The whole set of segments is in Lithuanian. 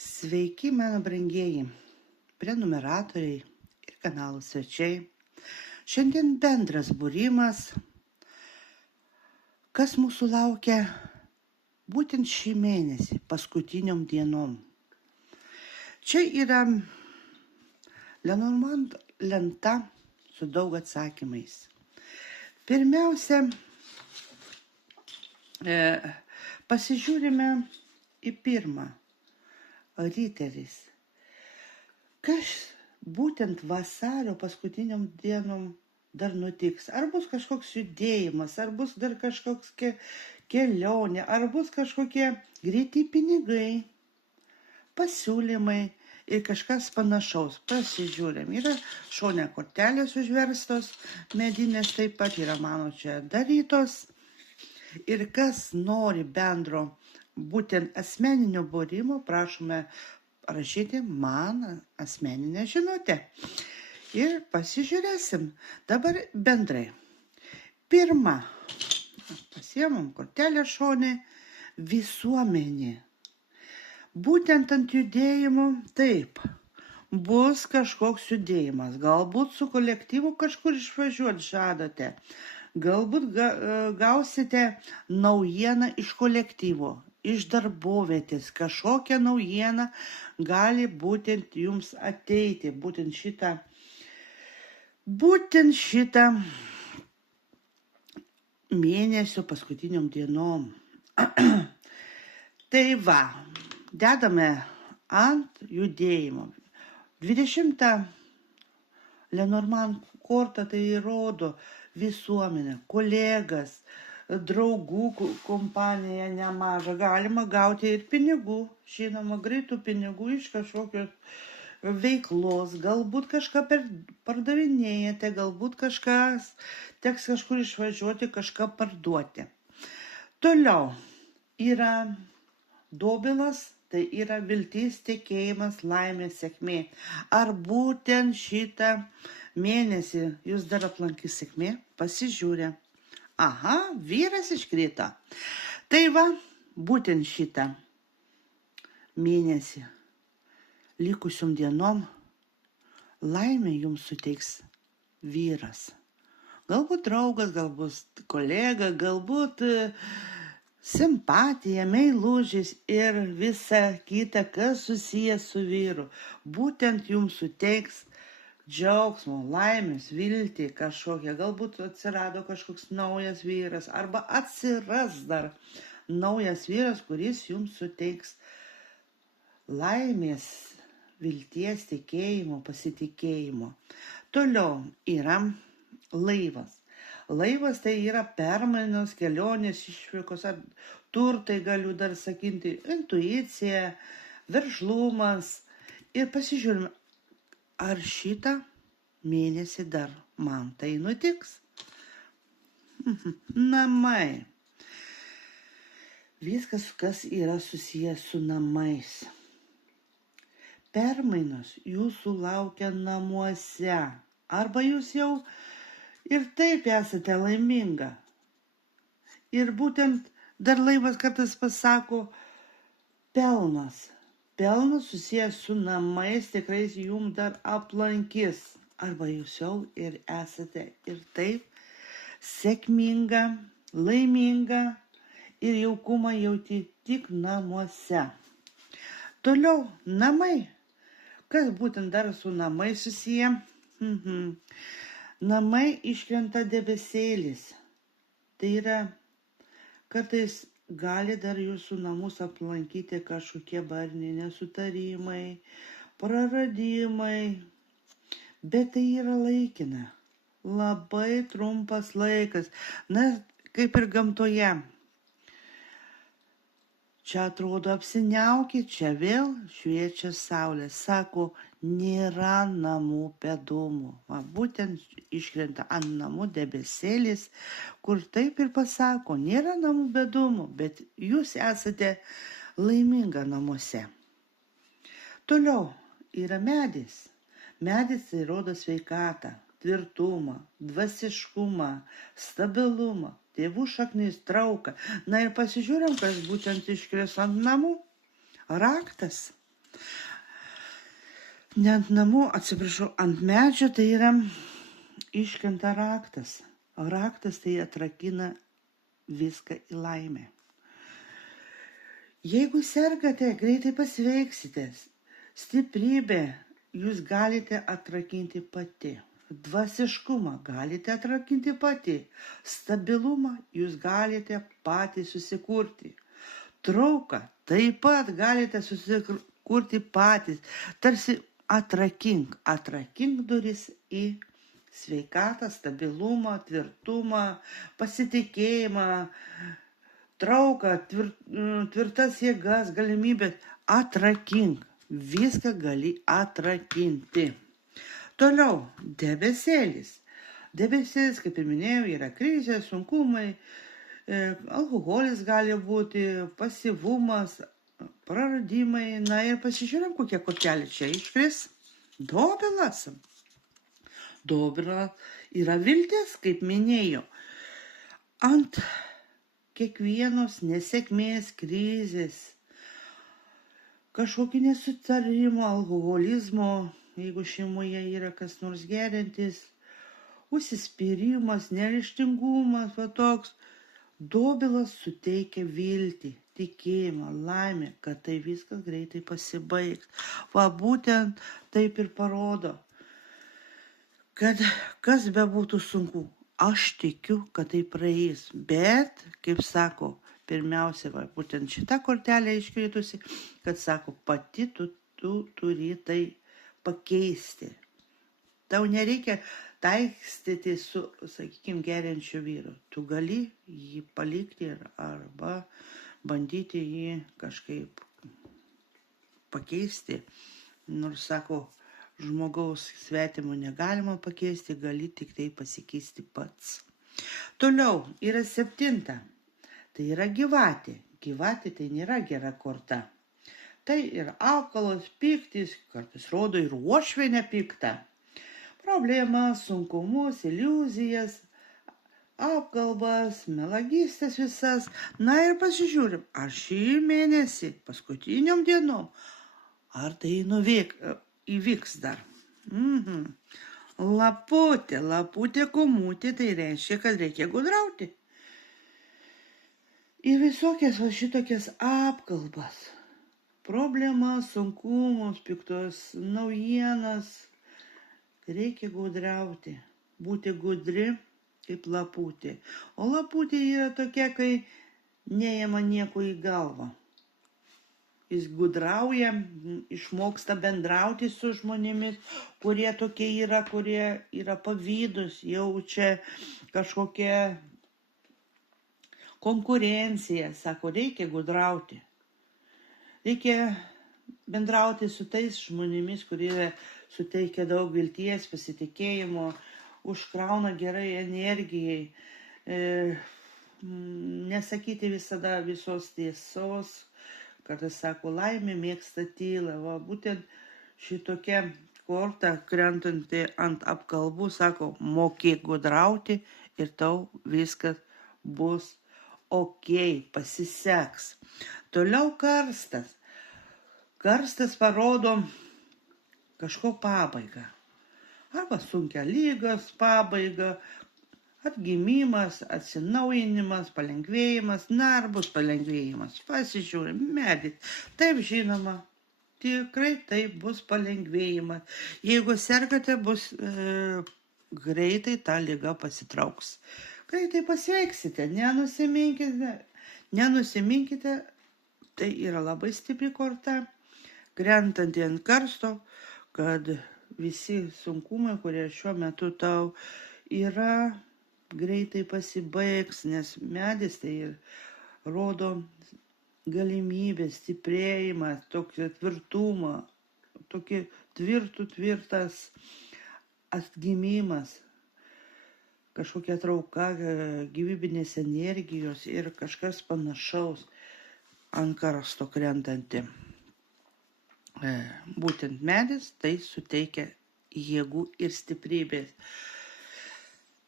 Sveiki, mano brangieji, prenumeratoriai ir kanalų svečiai. Šiandien bendras būrimas, kas mūsų laukia būtent šį mėnesį, paskutiniom dienom. Čia yra Lenormand lenta su daug atsakymais. Pirmiausia, pasižiūrime į pirmą. Riteris. Kas būtent vasario paskutiniam dienom dar nutiks? Ar bus kažkoks judėjimas, ar bus dar kažkoks kelionė, ar bus kažkokie greiti pinigai, pasiūlymai ir kažkas panašaus. Pasižiūrėm. Yra šone kortelės užverstos, medinės taip pat yra mano čia darytos. Ir kas nori bendro būtent asmeninio būrimo, prašome rašyti man asmeninę žinutę. Ir pasižiūrėsim. Dabar bendrai. Pirma, pasiemam kortelę šonę, visuomenė. Būtent ant judėjimo, taip, bus kažkoks judėjimas. Galbūt su kolektyvu kažkur išvažiuoti žadate. Galbūt gausite naujieną iš kolektyvo, iš darbovietės. Kažkokia naujiena gali būtent jums ateiti. Būtent šitą mėnesio paskutiniom dienom. Tai va, dedame ant judėjimo. 20 Lenormand kortą tai įrodo visuomenę, kolegas, draugų kompaniją nemažą. Galima gauti ir pinigų, žinoma, greitų pinigų iš kažkokios veiklos. Galbūt kažką pardavinėjate, galbūt kažkas teks kažkur išvažiuoti, kažką parduoti. Toliau yra dobilas, tai yra viltis, tikėjimas, laimė, sėkmė. Ar būtent šitą mėnesį jūs dar aplankys sėkmė? Pasižiūrė. Aha, vyras iškrito. Tai va, būtent šitą mėnesį likusiom dienom laimę jums suteiks vyras. Galbūt draugas, galbūt kolega, galbūt simpatija, meilužis ir visa kita, kas susijęs su vyru. Būtent jums suteiks džiaugsmo, laimės, viltį kažkokią. Galbūt atsirado kažkoks naujas vyras arba atsiras dar naujas vyras, kuris jums suteiks laimės, vilties, tikėjimo, pasitikėjimo. Toliau yra laivas. Laivas tai yra permainos, kelionės, išvykos, ar turtai, galiu dar sakyti, intuicija, veržlumas. Ir pasižiūrime, ar šitą mėnesį dar man tai nutiks. Namai. Viskas, kas yra susijęs su namais. Permainos jūsų laukia namuose. Arba jūs jau ir taip esate laiminga. Ir būtent dar laivas kartais pasako pelnas. Pelnas susijęs su namais tikrai jums dar aplankys. Arba jūs jau ir esate ir taip sėkminga, laiminga ir jaukumą jauti tik namuose. Toliau namai. Kas būtent dar su namai susiję? Namai iškrenta debesėlis. Tai yra, kartais gali dar jūsų namus aplankyti kažkokie barniai nesutarimai, praradimai. Bet tai yra laikina. Labai trumpas laikas. Na, kaip ir gamtoje. Čia atrodo apsiniaukit, čia vėl šviečia saulė. Sako, nėra namų be dūmų. Būtent iškrenta ant namų debesėlis, kur taip ir pasako, nėra namų be dūmų, bet jūs esate laiminga namuose. Toliau yra medis. Medis tai rodo sveikatą, tvirtumą, dvasiškumą, stabilumą, tėvų šaknis, trauką. Na ir pasižiūrėm, kas būtent iškris ant namų. Raktas. Ne ant namų, atsiprašau, ant medžio tai yra iškrenta raktas. O raktas tai atrakina viską į laimę. Jeigu sergate, greitai pasveiksite. Stiprybę jūs galite atrakinti pati. Dvasiškumą galite atrakinti pati. Stabilumą jūs galite patys susikurti. Trauką taip pat galite susikurti patys. Tarsi atrakink duris į sveikatą, stabilumą, tvirtumą, pasitikėjimą, trauką, tvirtas jėgas, galimybės. Atrakink. Viską gali atrakinti. Toliau, debesėlis. Debesėlis, kaip ir minėjau, yra krizė, sunkumai, alkoholis gali būti, pasyvumas, praradimai. Na ir pasižiūrėm, kokie kortelė čia iškris. Dobilas. Dobilas yra viltis, kaip minėjau. Ant kiekvienos nesėkmės, krizės, kažkokį nesutarimo, alkoholizmo, jeigu šeimoje yra kas nors geriantis, užsispyrimas, neryžtingumas, va toks. Dobilas suteikia viltį, tikėjimą, laimę, kad tai viskas greitai pasibaigs. Va būtent taip ir parodo, kad kas bebūtų sunku, aš tikiu, kad tai praeis. Bet, kaip sako, pirmiausia, va, būtent šita kortelė iškritusi, kad sako, pati tu turi tai pakeisti. Tau nereikia taikstyti su, sakykime, geriančiu vyru. Tu gali jį palikti arba bandyti jį kažkaip pakeisti. Nors, sako, žmogaus svetimo negalima pakeisti, gali tik tai pasikeisti pats. Toliau yra 7. Tai yra gyvatė. Gyvatė tai nėra gera korta. Tai yra apkalas, pyktis, kartais rodo ir uošvienę piktą. Problemas, sunkumus, iliuzijas, apkalbas, melagystės visas. Na ir pasižiūrim, ar šį mėnesį, paskutiniom dienom, ar tai įvyks dar. Laputė, komutė, tai reiškia, kad reikia gudrauti. Ir visokias va šitokias apkalbas, problemas, sunkumus, piktos naujienas, reikia gudrauti, būti gudri kaip laputė. O laputė yra tokia, kai neima nieko į galvą. Jis gudrauja, išmoksta bendrauti su žmonėmis, kurie tokie yra, kurie yra pavydus, jaučia kažkokią konkurenciją. Sako, reikia gudrauti. Reikia bendrauti su tais žmonėmis, kurie suteikia daug vilties, pasitikėjimo, užkrauna gerai energijai, nesakyti visada visos tiesos, kartais sako, laimė mėgsta tylą. Va, būtent šitokia korta, krentanti ant apkalbų, sako, mokėk gudrauti ir tau viskas bus ok, pasiseks. Toliau karstas. Karstas parodo kažko pabaigą. Arba sunkia lygos pabaiga, atgimimas, atsinaujinimas, palengvėjimas, bus palengvėjimas. Pasižiūrim, medis. Taip žinoma, tikrai taip bus palengvėjimas. Jeigu sergate, bus greitai ta liga pasitrauks. Greitai pasveiksite, nenusiminkite, tai yra labai stipri korta, krentanti ant karsto, kad visi sunkumai, kurie šiuo metu tau yra, greitai pasibaigs, nes medis tai rodo galimybę, stiprėjimą, tokį tvirtumą, tokį tvirtas atgimimas, kažkokia trauka gyvybinės energijos ir kažkas panašaus ant karsto krentanti. Būtent medis tai suteikia jėgų ir stiprybės.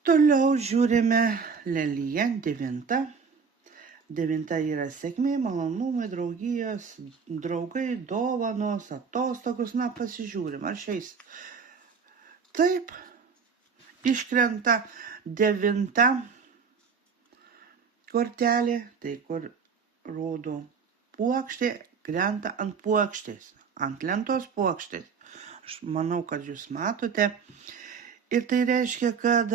Toliau žiūrime leliją 9. 9 yra sėkmė, malonumai, draugijos, draugai, dovanos, atostogos. Na, pasižiūrim, ar šiais. Taip, iškrenta 9 kortelė, tai kur rodo puokštė, krenta ant puokštės, ant lentos puokštės. Aš manau, kad jūs matote. Ir tai reiškia, kad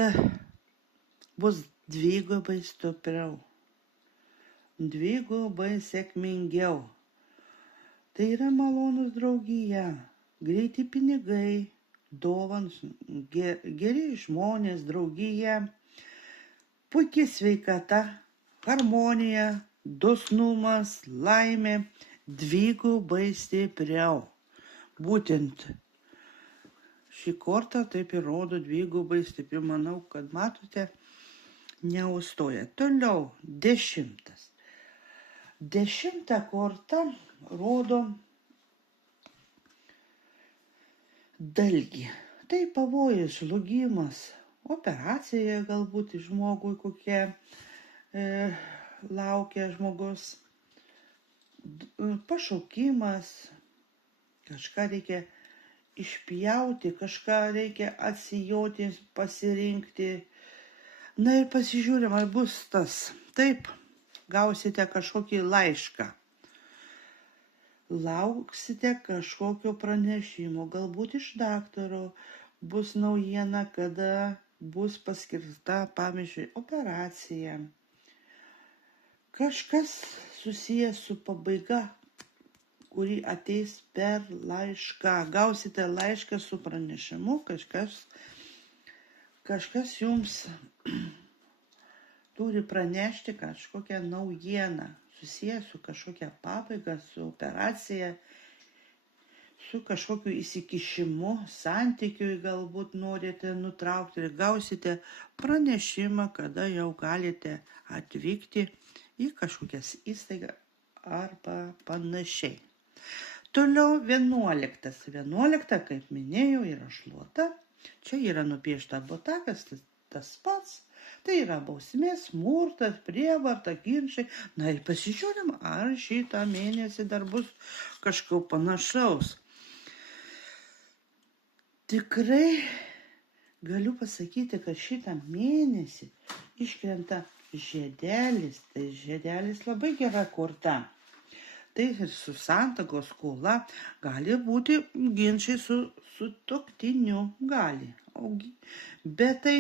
bus dvigubai stipriau, dvigubai sėkmingiau. Tai yra malonus draugija, greiti pinigai, dovanos, geri žmonės, draugija, puikiai sveikata, harmonija, dosnumas, laimė, dvigubai stipriau. Būtent šį kortą taip ir rodo dvigubai stipriau. Manau, kad matote, neustoja. Toliau 10. 10 kortą rodo dalgį. Tai pavojus, žlugimas, operacija galbūt žmogui kokia laukia žmogus, pašaukimas, kažką reikia išpjauti, kažką reikia atsijoti, pasirinkti. Na ir pasižiūrim, ar bus tas. Taip, gausite kažkokį laišką. Lauksite kažkokio pranešimo, galbūt iš daktaro bus naujiena, kada bus paskirta, pavyzdžiui, operacija. Kažkas susijęs su pabaiga, kuri ateis per laišką. Gausite laišką su pranešimu, kažkas jums turi pranešti kažkokią naujieną, susijęs su kažkokia pabaiga, su operacija, su kažkokiu įsikišimu, santykiui galbūt norite nutraukti ir gausite pranešimą, kada jau galite atvykti į kažkokias įstaigas arba panašiai. Toliau 11. 11, kaip minėjau, yra šluota. Čia yra nupiešta botakas, tas pats. Tai yra bausmė, smurtas, prievarta, ginčai. Na ir pasižiūrim, ar šitą mėnesį dar bus kažko panašaus. Tikrai galiu pasakyti, kad šitą mėnesį iškrenta žiedelis. Tai žiedelis labai gera korta. Tai ir su santuokos skola gali būti ginčai su sutuoktiniu, gali. Bet tai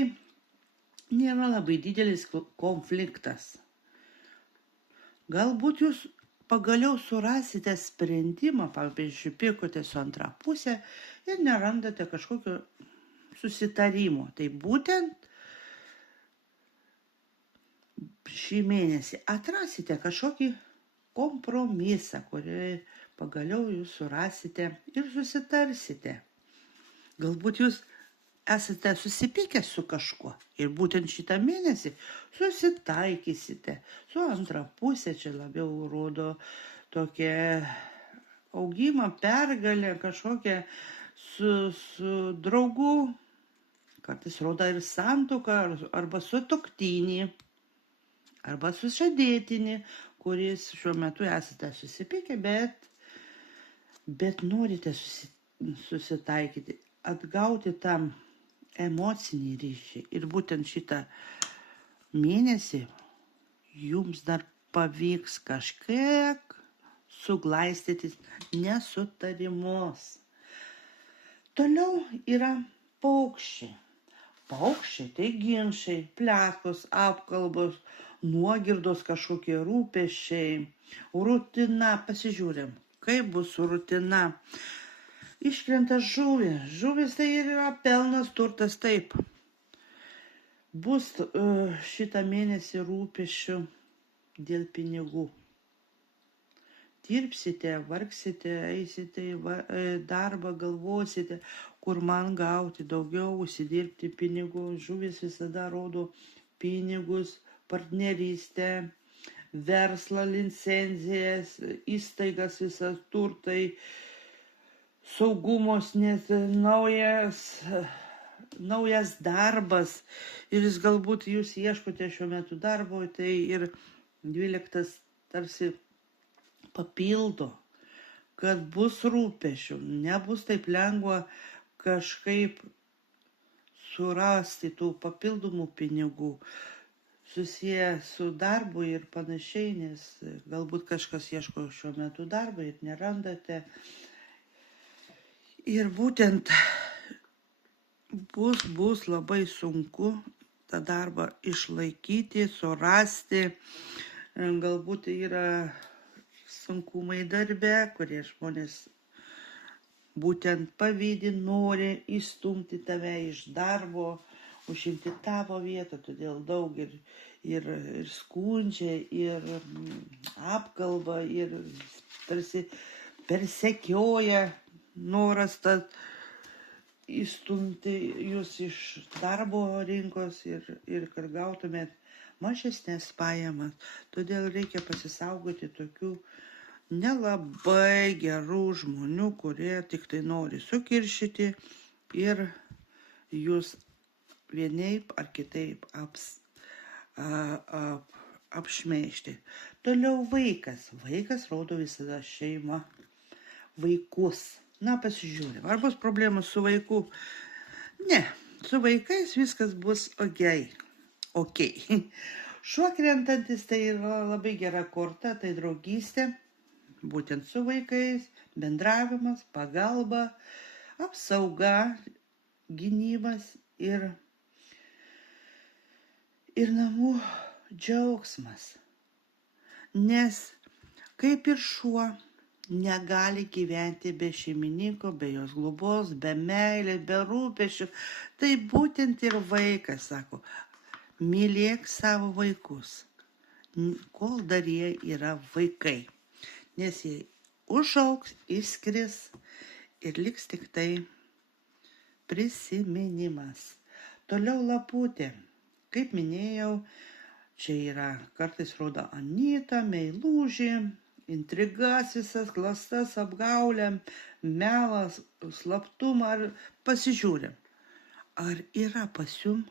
nėra labai didelis konfliktas. Galbūt jūs pagaliau surasite sprendimą, pavyzdžiui, pykote su antra pusė ir nerandate kažkokio susitarimo. Tai būtent šį mėnesį atrasite kažkokį kompromisą, kurį pagaliau jūs surasite ir susitarsite. Galbūt jūs esate susipykę su kažkuo ir būtent šitą mėnesį susitaikysite su antra pusė. Čia labiau rodo tokia augimą, pergalę, kažkokią su draugu, kartais rodo ir santuoką, arba sutuoktinį, arba sužadėtinį, kuris šiuo metu esate susipykę, bet norite susitaikyti, atgauti tam emocinį ryšį. Ir būtent šitą mėnesį jums dar pavyks kažkiek suglaistyti nesutarimus. Toliau yra paukščiai. Paukščiai tai ginčai, pletkos, apkalbos, nuogirdos kažkokie rūpesčiai, rutina. Pasižiūrim, kaip bus su rutina. Iškrenta žuvis. Žuvis tai yra pelnas, turtas, taip. Bus šitą mėnesį rūpesčių dėl pinigų. Dirbsite, vargsite, eisite į darbą, galvosite, kur man gauti daugiau, užsidirbti pinigų. Žuvis visada rodo pinigus, partnerystę, verslą, licencijas, įstaigas, visas turtai, saugumos, nes naujas darbas ir galbūt jūs ieškote šiuo metu darbo, tai ir 12 tarsi papildo, kad bus rūpešių, nebus taip lengva kažkaip surasti tų papildomų pinigų susiję su darbu ir panašiai, nes galbūt kažkas ieško šiuo metu darbą ir nerandate. Ir būtent bus labai sunku tą darbą išlaikyti, surasti. Galbūt yra sunkumai darbe, kurie žmonės būtent pavydi, nori įstumti tave iš darbo, užimti tavo vietą, todėl daug ir skundžia, ir apkalba, ir tarsi persekioja noras įstumti jūs iš darbo rinkos ir kad gautumėt mažesnės pajamas. Todėl reikia pasisaugoti tokių nelabai gerų žmonių, kurie tik tai nori sukiršyti ir jūs vienaip ar kitaip apšmeižti. Toliau vaikas. Vaikas rodo visada šeimą, vaikus. Na, pasižiūrėm. Ar bus problemų su vaiku? Ne, su vaikais viskas bus okei. Šuo krentantis tai yra labai gera korta, tai draugystė, būtent su vaikais, bendravimas, pagalba, apsauga, gynimas ir namų džiaugsmas. Nes kaip ir šuo negali gyventi be šeimininko, be jos globos, be meilės, be rūpesčių, tai būtent ir vaikas, sako, mylėk savo vaikus, kol dar jie yra vaikai. Nes jie užaugs, išskris ir liks tik tai prisiminimas. Toliau laputė. Kaip minėjau, čia yra kartais rodo Anytą, meilužį, intrigas visas, klastas, apgaulę, melas, slaptumą. Ar pasižiūrim, ar yra pas jum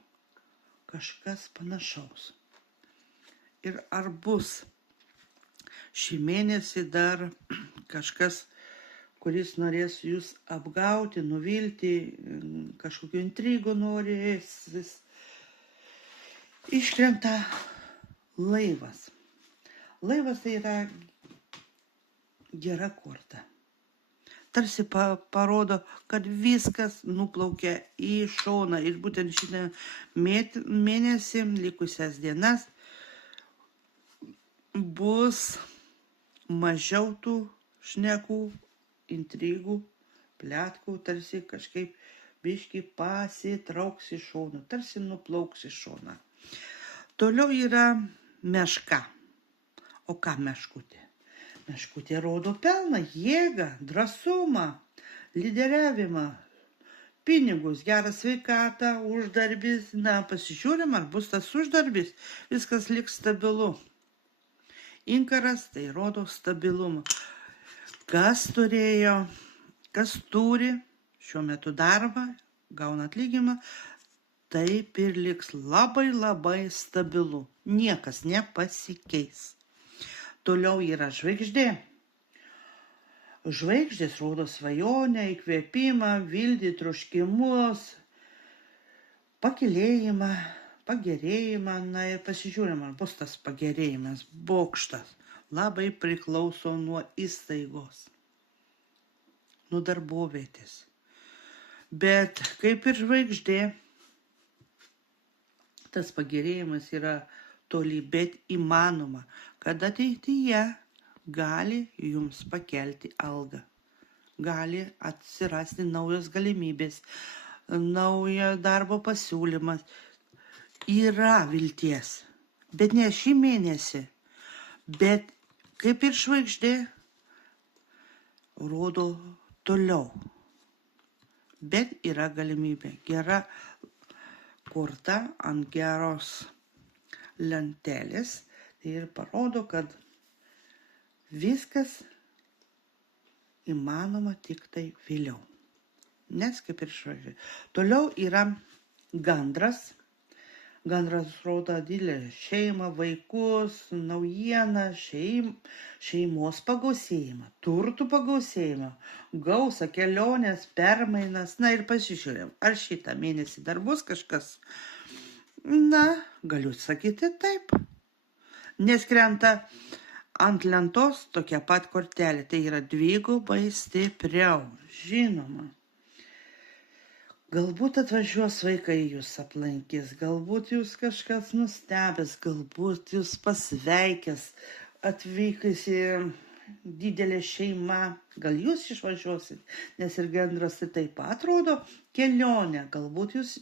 kažkas panašaus. Ir ar bus šį mėnesį dar kažkas, kuris norės jūs apgauti, nuvilti, kažkokių intrigų norės. Iškrenta laivas. Laivas tai yra gera korta. Tarsi parodo, kad viskas nuplaukia į šoną. Ir būtent šitą mėnesį, likusias dienas, bus mažiau tų šnekų, intrigų, pletkų, tarsi kažkaip biškį pasitrauks į šoną, tarsi nuplauks į šoną. Toliau yra meška. O ką meškutė? Meškutė rodo pelną, jėgą, drąsumą, lyderiavimą, pinigus, gerą sveikatą, uždarbis. Na, pasižiūrim, ar bus tas uždarbis, viskas liks stabilu. Inkaras tai rodo stabilumą. Kas turėjo, kas turi šiuo metu darbą, gauna atlyginimą, taip ir liks labai labai stabilu. Niekas nepasikeis. Toliau yra žvaigždė. Žvaigždės rodo svajonę, įkvėpimą, viltį, troškimus, pakilėjimą, pagerėjimą. Na ir pasižiūrim, ar bus tas pagerėjimas, bokštas. Labai priklauso nuo įstaigos, nuo darbovietės. Bet kaip ir žvaigždė, tas pagerėjimas yra toli, bet įmanoma, kad ateityje gali jums pakelti algą. Gali atsirasti naujos galimybės, naujo darbo pasiūlymas. Yra vilties, bet ne šį mėnesį, bet kaip ir žvaigždė rodo toliau. Bet yra galimybė, gera korta ant geros lentelės, tai ir parodo, kad viskas įmanoma tik tai vėliau. Nes kaip ir žvaigždė. Toliau yra gandras. Gandras rodo didelę šeimą, vaikus, naujieną, šeimos pagausėjimą, turtų pagausėjimą, gausą, kelionės, permainas. Na ir pasižiūrėjom, ar šitą mėnesį dar bus kažkas. Na, galiu sakyti taip. Nes krenta ant lentos tokia pat kortelė, tai yra dvigubai stipriau, žinoma. Galbūt atvažiuos vaikai jūs aplankys, galbūt jūs kažkas nustebęs, galbūt jūs pasveikęs, atvykusi didelė šeima, gal jūs išvažiuosit, nes ir gandras tai taip pat rodo kelionę, galbūt jūs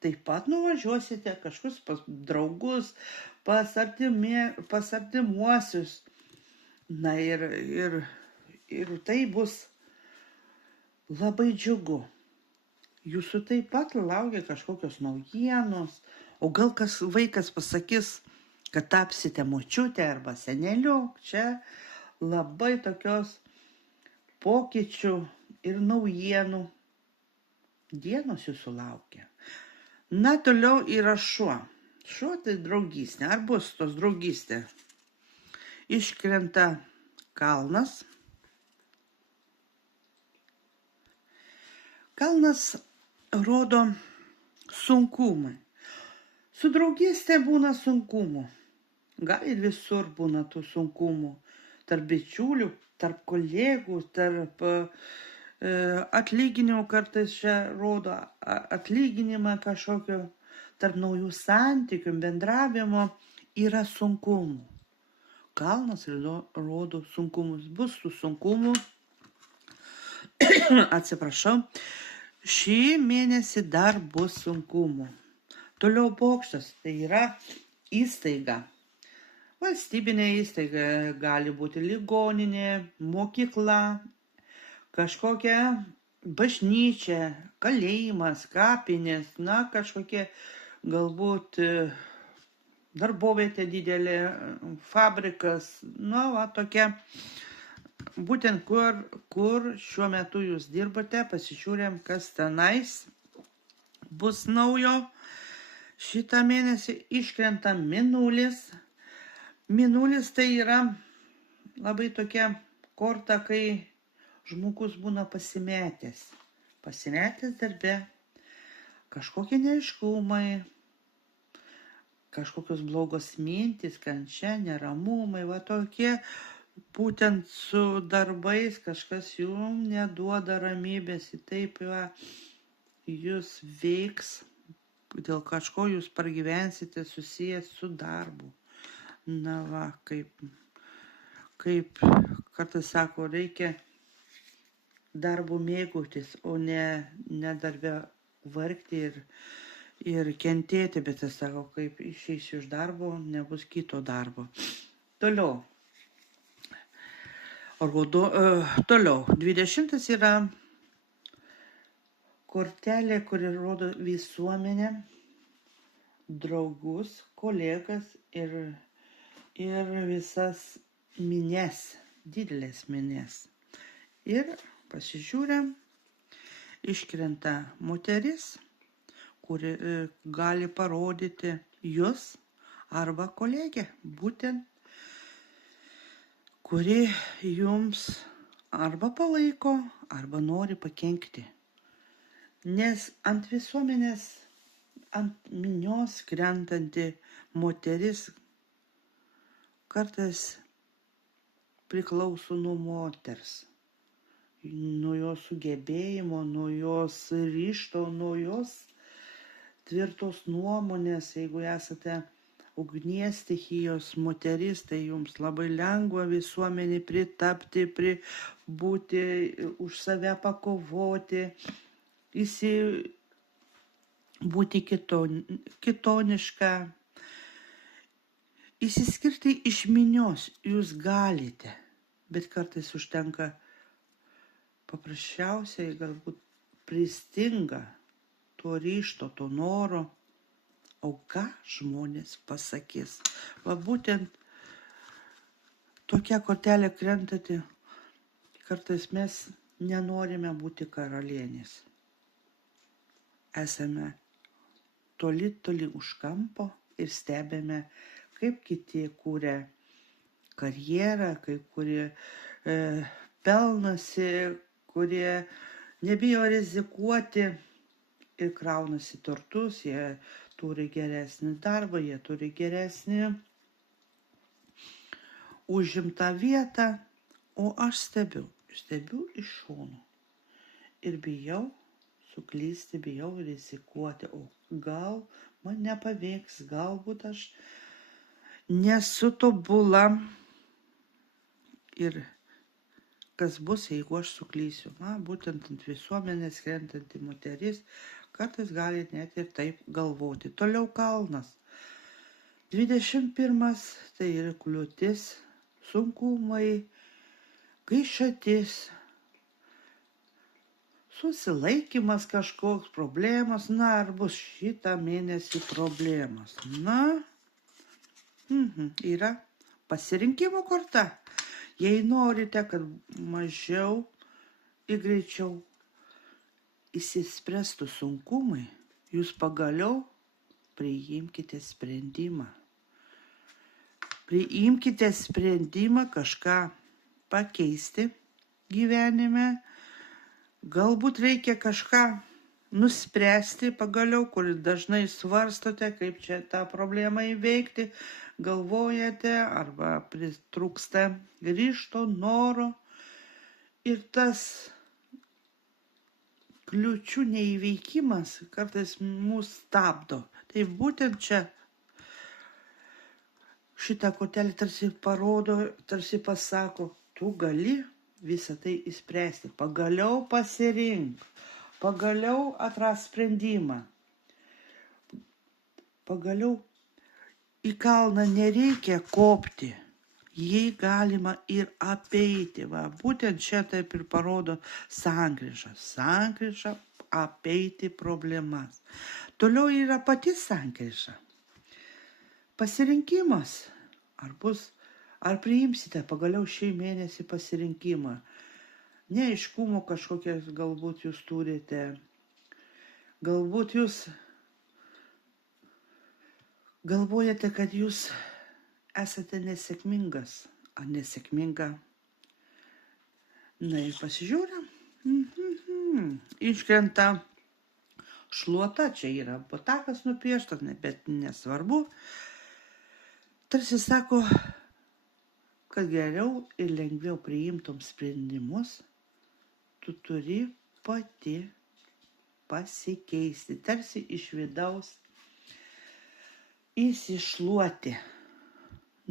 taip pat nuvažiuosite kažkus pas draugus, pas artimuosius. Na ir tai bus labai džiugu. Jūsų taip pat laukia kažkokios naujienos, o gal kas vaikas pasakys, kad tapsite močiutė arba seneliu. Čia labai tokios pokyčių ir naujienų dienos jūsų laukia. Na, toliau yra šuo. Šuo tai draugystė. Ar bus tos draugystė? Iškrenta kalnas. Kalnas rodo sunkumai. Su draugystė būna sunkumų. Gal ir visur būna tų sunkumų. Tarp bičiulių, tarp kolegų, tarp atlyginimų kartais čia rodo atlyginimą kažkokio, tarp naujų santykių, bendravimo yra sunkumų. Kalnas rodo sunkumus. Bus tų sunkumų. Atsiprašau. Šį mėnesį dar bus sunkumų. Toliau bokštas, tai yra įstaiga. Valstybinė įstaiga gali būti ligoninė, mokykla, kažkokia bažnyčia, kalėjimas, kapinės, na, kažkokie galbūt darbovietė didelė, fabrikas, na, va, tokia. Būtent kur šiuo metu jūs dirbate, pasižiūrėm, kas tenais bus naujo. Šitą mėnesį iškrenta Mėnulis. Mėnulis tai yra labai tokia korta, kai žmogus būna pasimetęs. Pasimetęs darbe, kažkokie neaiškumai, kažkokios blogos mintys, kančia, neramumai, va tokie. Būtent su darbais kažkas jums neduoda ramybės, taip va, jūs veiks, dėl kažko jūs pragyvensite susijęs su darbu. Na va, kaip kartais sako, reikia darbu mėgautis, o ne darbe vargti ir kentėti, bet jis sako, kaip išeisiu iš darbo, nebus kito darbo. Toliau. Toliau, 20 yra kortelė, kuri rodo visuomenę, draugus, kolegas ir visas minės, didelės minės. Ir pasižiūrėm, iškrenta moteris, kuri gali parodyti jūs arba kolegė, būtent kuri jums arba palaiko, arba nori pakenkti. Nes ant visuomenės, ant minios krentanti moteris kartais priklauso nuo moters, nuo jos sugebėjimo, nuo jos ryžto, nuo jos tvirtos nuomonės. Jeigu esate ugnies stichijos moteris, tai jums labai lengva visuomenį pritapti, būti už save pakovoti, būti kitoniška, išsiskirti iš minios jūs galite, bet kartais užtenka paprasčiausiai, galbūt pristinga to ryžto, to noro. O ką žmonės pasakys? Va būtent tokia kortelė krentati, kartais mes nenorime būti karalienės. Esame toli už kampo ir stebime, kaip kiti kūrė karjerą, kai kurie pelnasi, kurie nebijo rizikuoti ir kraunasi turtus, jie turi geresnį darbą, jie turi geresnį užimtą vietą, o aš stebiu iš šono ir bijau suklysti, bijau rizikuoti, o gal man nepavyks, galbūt aš nesu tobula ir kas bus, jeigu aš suklysiu. Būtent ant visuomenės krentanti moteris kartais gali net ir taip galvoti. Toliau kalnas. 21 tai yra kliūtis, sunkumai, gaišatis, susilaikimas kažkoks, problemas, ar bus šitą mėnesį problemas. Yra pasirinkimo korta. Jei norite, kad mažiau ir greičiau išsispręstų sunkumai, jūs pagaliau priimkite sprendimą. Priimkite sprendimą kažką pakeisti gyvenime. Galbūt reikia kažką nuspręsti pagaliau, kur dažnai svarstote, kaip čia tą problemą įveikti, galvojate arba pritrūksta ryžto, noro ir tas kliūčių neįveikimas kartais mus stabdo. Tai būtent čia šitą kortelę tarsi parodo, tarsi pasako, tu gali visą tai išspręsti. Pagaliau pasirink, pagaliau atras sprendimą. Pagaliau į kalną nereikia kopti, jį galima ir apeiti. Būtent čia taip ir parodo sankryža. Sankryža apeiti problemas. Toliau yra pati sankryža. Pasirinkimas. Ar priimsite pagaliau šį mėnesį pasirinkimą? Neaiškumo kažkokias galbūt jūs turite. Galbūt jūs galvojate, kad jūs esate nesėkmingas ar nesėkminga. Ir pasižiūrėm. Iškrenta šluota, čia yra botakas nupieštas, bet nesvarbu. Tarsi sako, kad geriau ir lengviau priimtum sprendimus, tu turi pati pasikeisti, tarsi iš vidaus įsišluoti.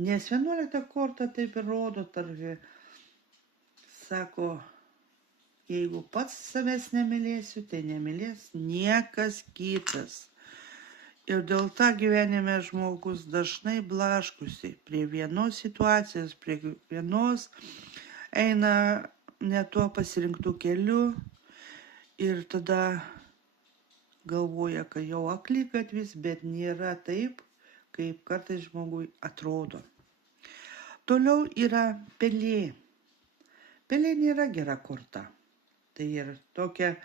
Nes 11 korta taip ir rodo, tarsi sako, jeigu pats savęs nemylėsiu, tai nemylės niekas kitas. Ir dėl to gyvenime žmogus dažnai blaškusi prie vienos situacijos, prie vienos eina ne tuo pasirinktų keliu ir tada galvoja, kad jau akligatvis, bet nėra taip, kaip kartais žmogui atrodo. Toliau yra pelė. Pelė nėra gera korta. Tai yra tokia,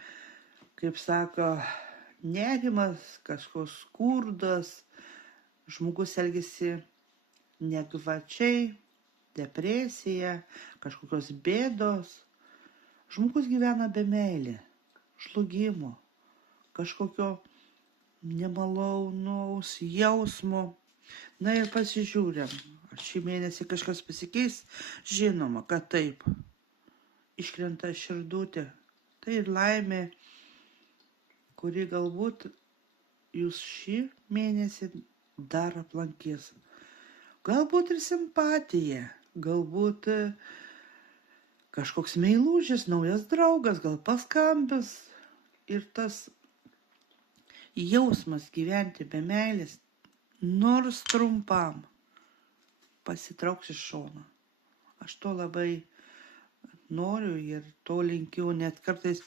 kaip sako, nerimas, kažkoks skurdas, žmogus elgiasi negvačiai, depresija, kažkokios bėdos. Žmogus gyvena be meilės, žlugimo, kažkokio nemalaunaus jausmo. Ir pasižiūrėm, ar šį mėnesį kažkas pasikeis. Žinoma, kad taip. Iškrenta širdutė. Tai ir laimė, kuri galbūt jūs šį mėnesį dar aplankys. Galbūt ir simpatija, galbūt kažkoks meilužis, naujas draugas, gal paskambins. Ir tas jausmas gyventi be meilės, nors trumpam, pasitrauks iš šono. Aš to labai noriu ir to linkiu, net kartais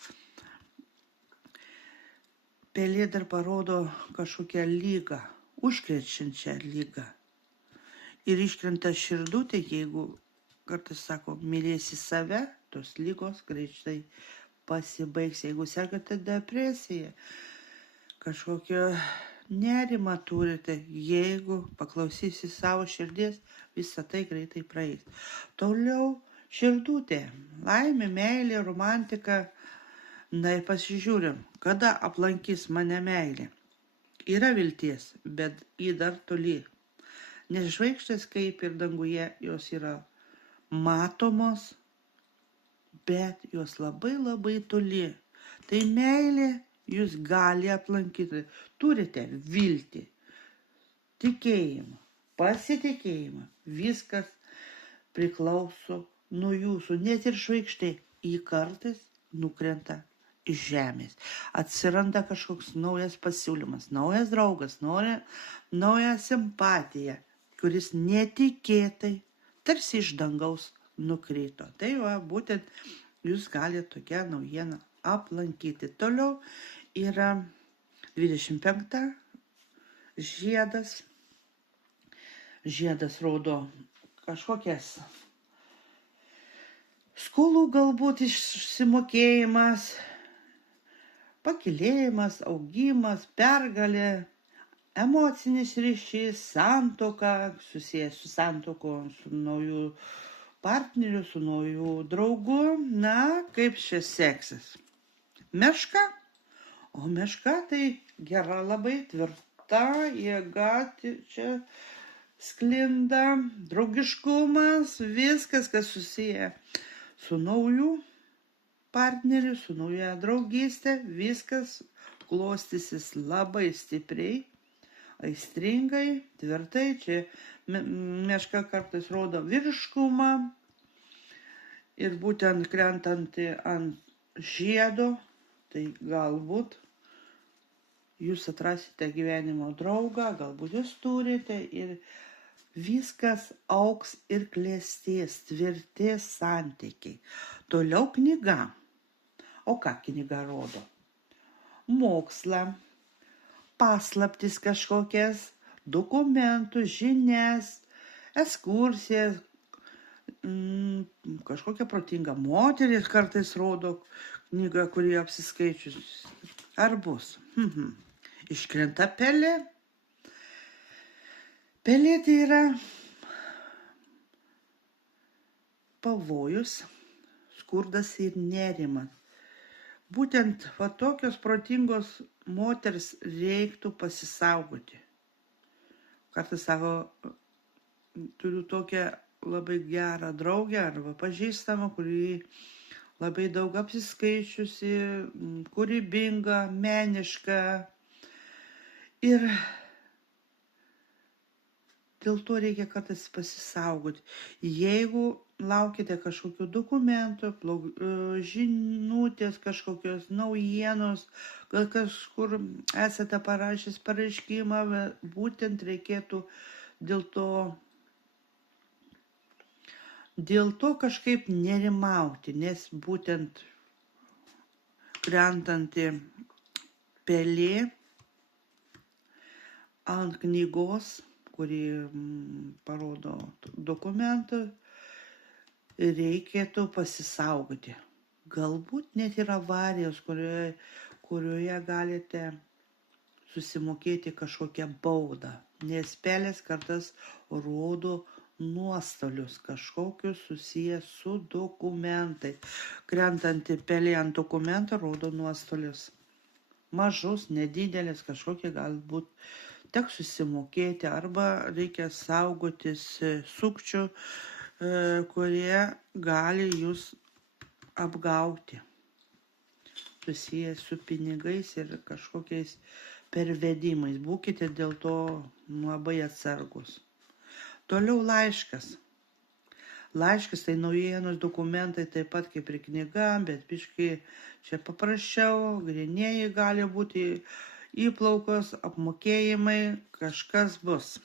pelė dar parodo kažkokią lygą, užkrečiančią lygą. Ir iškrenta širdutė, jeigu kartais sako, mylėsi save, tos lygos greitai pasibaigs. Jeigu sergate depresiją, kažkokio nerimą turite, jeigu paklausysi savo širdies, visą tai greitai praeis. Toliau širdutė, laimė, meilė, romantika. Na ir pasižiūrim, kada aplankys mane meilė. Yra vilties, bet į dar toli. Nes žvaigždės kaip ir danguje jos yra matomos, bet jos labai labai toli. Tai meilė jūs gali aplankyti. Turite viltį, tikėjimą, pasitikėjimą. Viskas priklauso nuo jūsų. Net ir žvaigždė į kartais nukrenta iš žemės. Atsiranda kažkoks naujas pasiūlymas, naujas draugas, nauja simpatija, kuris netikėtai tarsi iš dangaus nukrito. Tai va, būtent jūs galite tokią naujieną aplankyti. Toliau yra 25 žiedas. Žiedas rodo kažkokias skolų galbūt išsimokėjimas, pakilėjimas, augimas, pergalė, emocinis ryšys, santuoka, susijęs su santuoko, su naujų partneriu, su naujų draugų. Na, kaip čia seksis? Meška? O meška tai gera, labai tvirta jėga, čia sklinda, draugiškumas, viskas, kas susiję su naujų partneriu, su nauja draugystė, viskas klostysis labai stipriai, aistringai, tvirtai. Čia meška kartais rodo vyriškumą ir būtent krentanti ant žiedo, tai galbūt jūs atrasite gyvenimo draugą, galbūt jūs turite ir viskas auks ir klestės, tvirtės santykiai. Toliau knyga. O ką knyga rodo? Mokslą, paslaptis kažkokias, dokumentus, žinias, ekskursijas, kažkokia protinga moteris kartais rodo knyga, kuri apsiskaičius. Ar bus? Iškrenta pelė. Pelė tai yra pavojus, skurdas ir nerimas. Būtent va tokios protingos moters reiktų pasisaugoti. Kartais sako, turiu tokią labai gerą draugę arba pažįstamą, kuri labai daug apsiskaičiusi, kūrybinga, meniška. Ir dėl to reikia kartais pasisaugoti. Jeigu laukite kažkokių dokumentų, žinutės, kažkokios naujienos, gal kažkur esate parašęs pareiškimą, būtent reikėtų dėl to kažkaip nerimauti, nes būtent krentanti pelė ant knygos, kuri parodo dokumentą, reikėtų pasisaugoti. Galbūt net ir avarijos, kurioje galite susimokėti kažkokią baudą, nes pelės kartais rodo nuostolius, kažkokius susijęs su dokumentais. Krentanti pelė ant dokumento rodo nuostolius. Mažus, nedidelis, kažkokie galbūt teks susimokėti, arba reikia saugotis sukčių, kurie gali jūs apgauti, susijęs su pinigais ir kažkokiais pervedimais. Būkite dėl to labai atsargus. Toliau laiškas. Laiškas tai naujienos dokumentai, taip pat kaip ir knyga, bet biškai čia paprasčiau, grinėjai gali būti įplaukos, apmokėjimai, kažkas bus.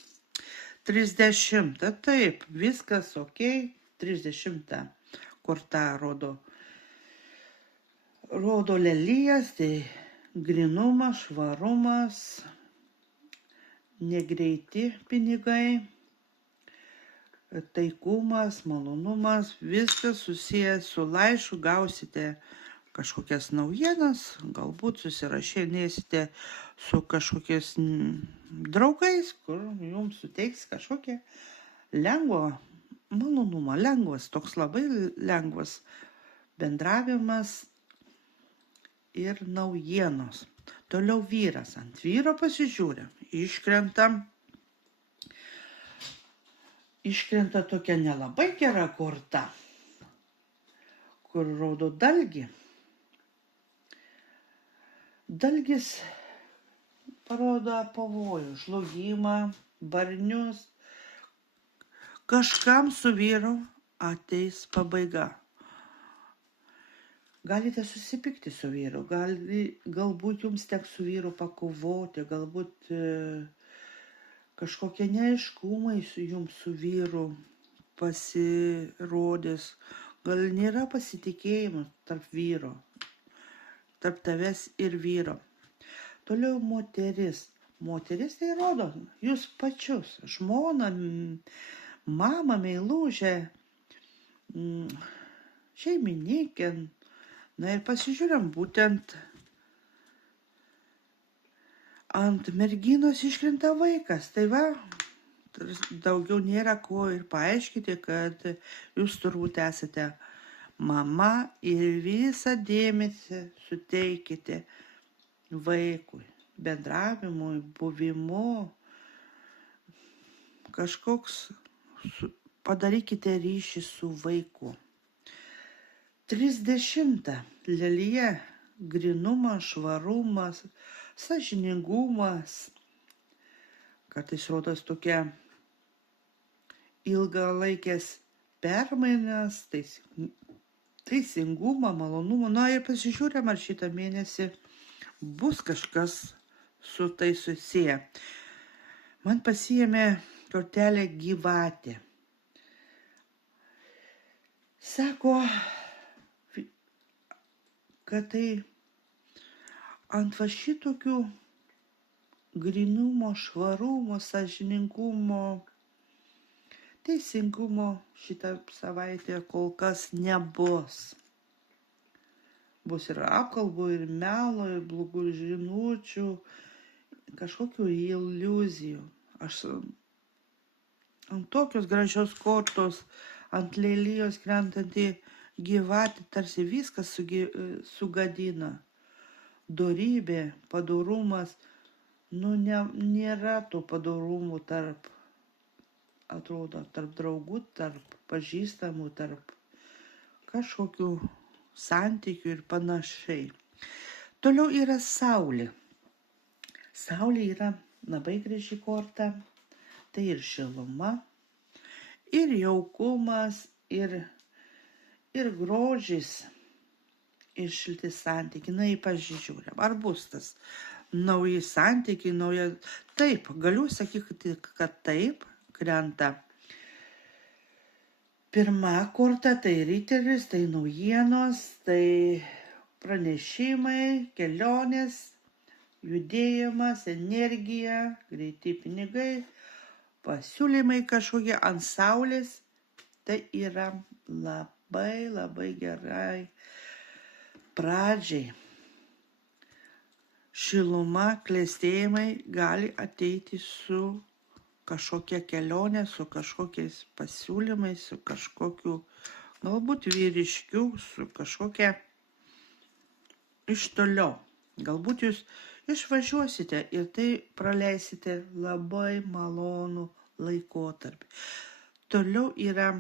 30, taip, viskas ok, 30 korta rodo lelijas, tai grinumas, švarumas, negreiti pinigai, taikumas, malonumas, viskas susijęs su laišku, gausite kažkokias naujienas, galbūt susirašinėsite su kažkokiais draugais, kur jums suteiks kažkokią lengvą malonumą, lengvas, toks labai lengvas bendravimas ir naujienos. Toliau vyras. Ant vyro pasižiūrėm. Iškrenta tokia nelabai gera korta, kur rodo dalgį. Dalgis parodo pavojų, žlugimą, barnius. Kažkam su vyru ateis pabaiga. Galite susipykti su vyru, galbūt jums teks su vyru pakovoti, galbūt kažkokie neaiškumai jums su vyru pasirodys, gal nėra pasitikėjimo tarp vyro, tarp tavęs ir vyro. Toliau moteris. Moteris tai rodo jūs pačius, žmoną, mamą, meilužę, šeimininkė. Na ir pasižiūrėm, būtent ant merginos iškrenta vaikas. Tai va, daugiau nėra ko ir paaiškinti, kad jūs turbūt esate mama ir visą dėmesį suteikite vaikui, bendravimui, buvimu. Padarykite ryšį su vaiku. 30. Lelija – grynumas, švarumas, sąžiningumas. Kartais rodos tokia ilgalaikės permainas, teisingumą, malonumą. Na ir pasižiūrėm, ar šitą mėnesį bus kažkas su tai susiję. Man pasiėmė kortelę gyvatė. Sako, kad tai ant va šitokių grynumo, švarumo, sąžiningumo, teisingumo šitą savaitę kol kas nebus. Bus ir apkalbų, ir melo, ir blogų žinučių, kažkokių iliuzijų. Aš ant tokios gražios kortos, ant lelijos krentantį gyvatė tarsi viskas sugadina. Dorybė, padorumas, nėra to padorumų tarp draugų, tarp pažįstamų, tarp kažkokių santykių ir panašiai. Toliau yra Saulė. Saulė yra labai graži korta, tai ir šiluma, ir jaukumas, ir grožis, ir šilti santykiai. Na, pažiūrėm, ar bus tas nauji santykiai, nauja. Taip, galiu sakyti, kad taip, krenta. Pirma korta, tai riteris, tai naujienos, tai pranešimai, kelionės, judėjimas, energija, greiti pinigai, pasiūlymai kažkokie ant saulės. Tai yra labai gerai pradžiai. Šiluma, klestėjimai gali ateiti su kažkokia kelionė, su kažkokiais pasiūlymais, su kažkokiu galbūt vyriškiu, su kažkokia iš toliau. Galbūt jūs išvažiuosite ir tai praleisite labai malonų laikotarpį. Toliau yra,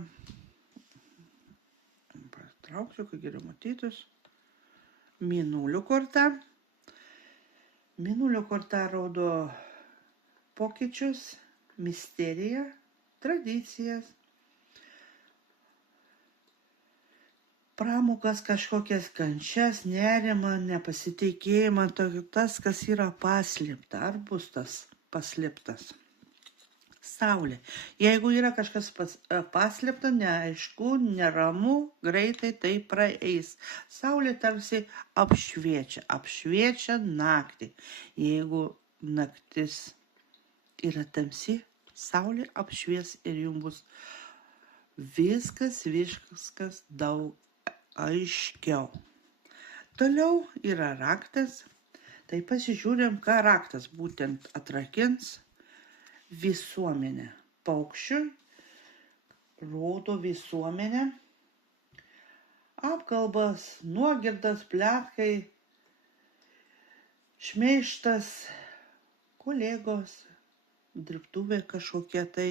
trauksiu, kad geriau matytus, mėnulio korta. Mėnulio korta rodo pokyčius, misteriją, tradicijas, pramokas, kažkokias kančias, nerimą, nepasitikėjimą, tas, kas yra paslėpta, ar bus tas paslėptas. Saulė. Jeigu yra kažkas paslėpta, neaišku, neramu, greitai tai praeis. Saulė tarsi apšviečia naktį. Jeigu naktis yra tamsi, saulė apšvies ir jums bus viskas daug aiškiau. Toliau yra raktas. Tai pasižiūrėm, ką raktas būtent atrakins visuomenę. Paukščiui rodo visuomenę. Apkalbas, nuogirdas, pletkai, šmeižtas, kolegos, dirbtuvė kažkokia tai,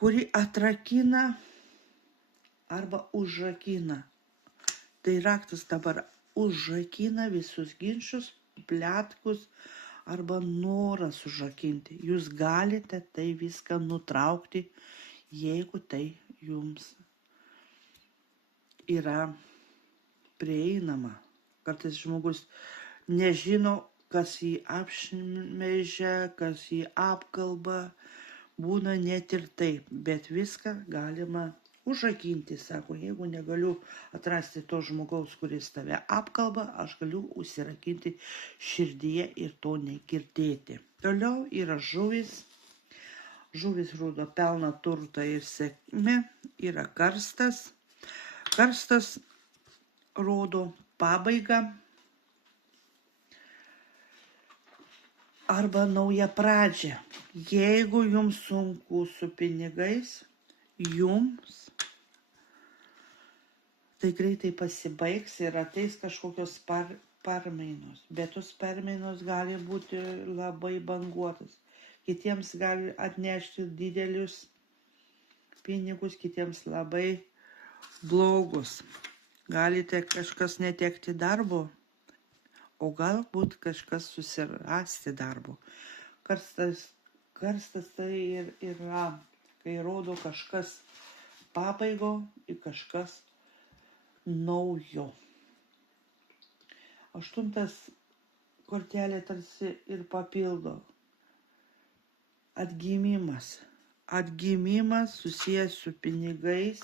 kuri atrakina arba užrakina. Tai raktas dabar užrakina visus ginčius, pletkus arba noras užrakinti. Jūs galite tai viską nutraukti, jeigu tai jums yra prieinama. Kartais žmogus nežino, kas jį apšmeižia, kas jį apkalba. Būna net ir taip, bet viską galima užrakinti. Sako, jeigu negaliu atrasti to žmogaus, kuris tave apkalba, aš galiu užsirakinti širdyje ir to negirdėti. Toliau yra žuvis. Žuvis rodo pelną, turtą ir sėkmę. Yra karstas. Karstas rodo pabaigą arba naują pradžią. Jeigu jums sunku su pinigais, jums tai greitai pasibaigs ir ateis kažkokios permainos. Bet tos permainos gali būti labai banguotas. Kitiems gali atnešti didelius pinigus, kitiems labai blogus. Galite kažkas netekti darbo, o galbūt kažkas susirasti darbo. Karstas tai ir yra, kai rodo kažkas pabaigo ir kažkas naujo. 8 kortelė tarsi ir papildo. Atgimimas. Atgimimas susijęs su pinigais,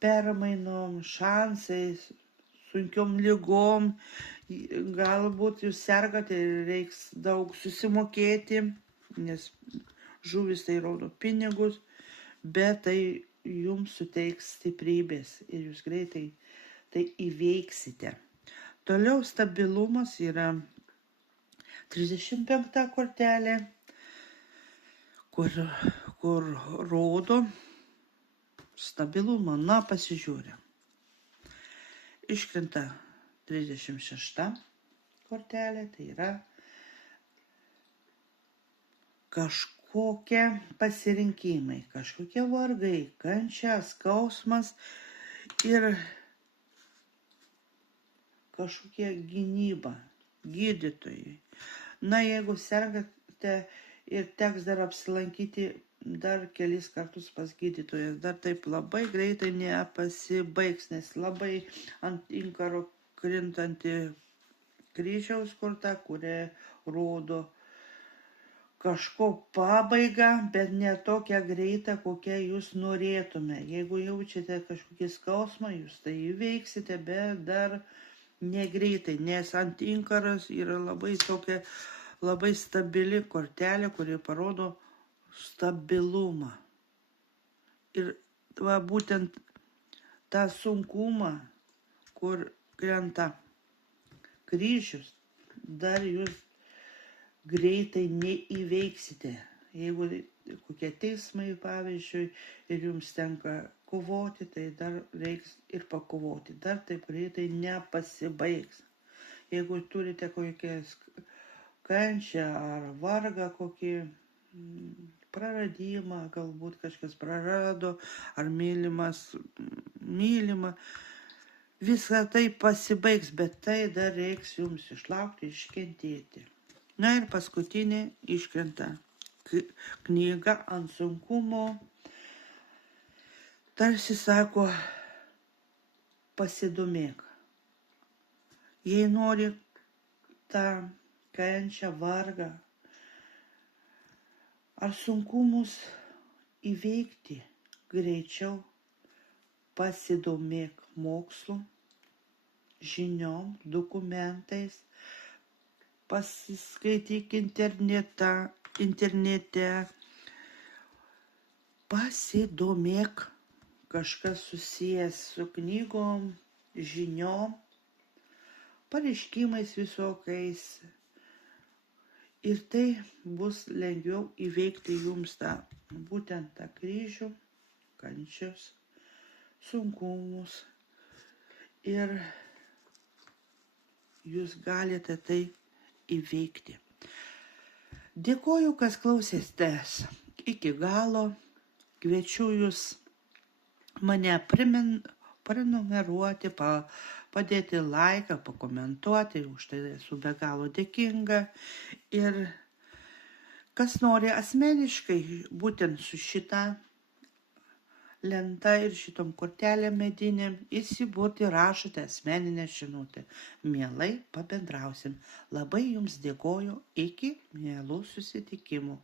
permainom, šansais, sunkiom ligom. Galbūt jūs sergate ir reiks daug susimokėti, nes žuvis tai rodo pinigus, bet tai jums suteiks stiprybės ir jūs greitai tai įveiksite. Toliau stabilumas yra 35 kortelė, kur rodo stabilumą. Na, pasižiūrėm. Iškrenta 36 kortelė, tai yra kažkokie pasirinkimai, kažkokie vargai, kančia, skausmas ir kažkokie gynyba, gydytojai. Na, jeigu sergate ir teks dar apsilankyti dar kelis kartus pas gydytojas, dar taip labai greitai nepasibaigs, nes labai ant inkaro krintanti kryžiaus korta, kuria rodo kažko pabaigą, bet ne tokia greita, kokia jūs norėtume. Jeigu jaučiate kažkokį skausmą, jūs tai įveiksite, bet dar negreitai, nes ant inkaras yra labai stabili kortelė, kuri parodo stabilumą. Ir va, būtent tą sunkumą, kur krenta kryžius, dar jūs greitai neįveiksite. Jeigu kokie teismai, pavyzdžiui, ir jums tenka kovoti, tai dar reiks ir pakovoti. Dar taip greitai nepasibaigs. Jeigu turite kokias kančią ar vargą, kokį praradimą, galbūt kažkas prarado, ar mylima, visą tai pasibaigs, bet tai dar reiks jums išlaukti, iškentėti. Na ir paskutinė iškrenta knyga ant sunkumo. Tarsi sako, pasidomėk. Jei nori tą kančią, vargą ar sunkumus įveikti greičiau, pasidomėk mokslu, žiniom, dokumentais, pasiskaityk internete, pasidomėk, kažkas susijęs su knygom, žiniom, pareiškimais visokiais. Ir tai bus lengviau įveikti jums būtent tą kryžių, kančius, sunkumus. Ir jūs galite tai įveikti. Dėkoju, kas klausėtės iki galo. Kviečiu jūs mane prenumeruoti, padėti laiką, pakomentuoti, už tai esu be galo dėkinga. Ir kas nori asmeniškai, būtent su šita lenta ir šitom kortelėm medinėm įsiburti, rašote asmeninę žinutę. Mielai pabendrausim. Labai jums dėkoju, iki mielų susitikimų.